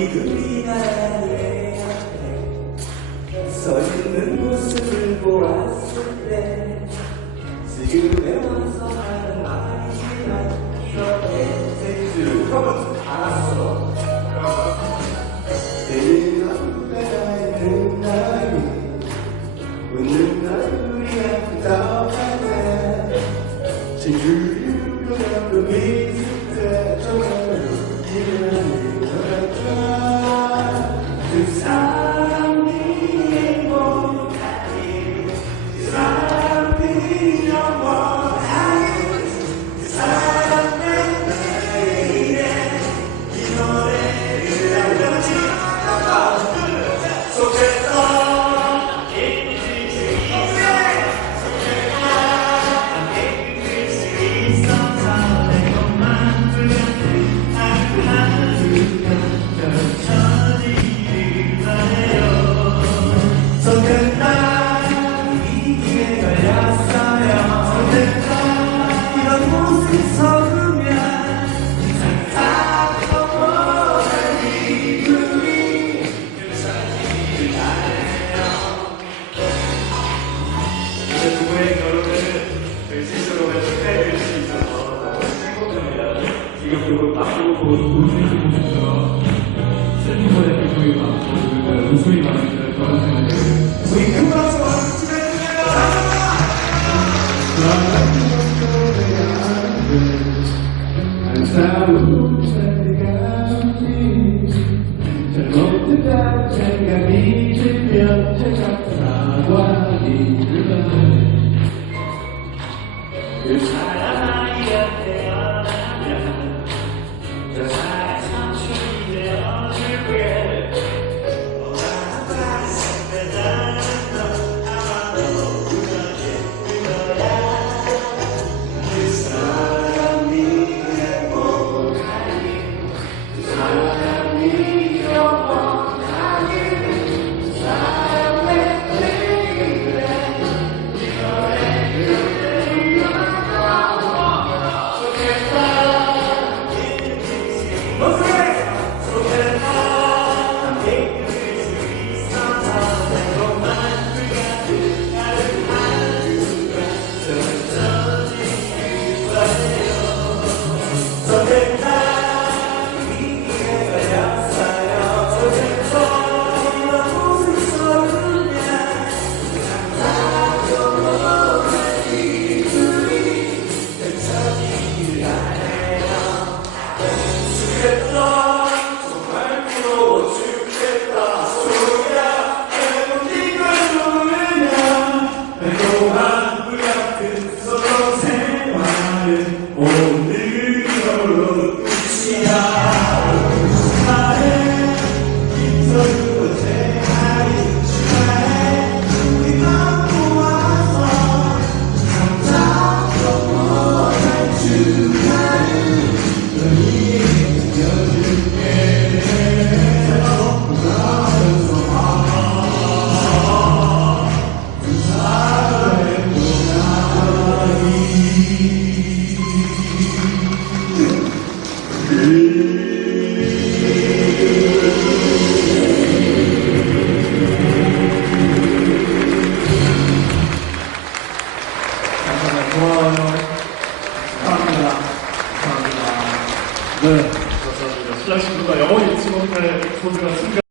너희들이 나의 앞에 서 있는 모습을 보았을 때 지금에 와서 하는 말이란 이렇게 생줄 그러면 알았어 내일 있는 날이 웃는 얼굴이 아름다운데 제주도가 그 미술 그 이제 부부의 결혼을 스스로 축하해 줄수 있어서 행복합니다. 지금 그걸 바꾸고 웃는 슬픈 거에 기분이 많고 웃음이 많은 그런 결혼 생활을 우리 큰 박수 한번 주세요 안 그 고마워요 감사합니다 감사합니다 네, 감사합니다. 신랑 신부가 영원히 잊지 못할 소중한 순간.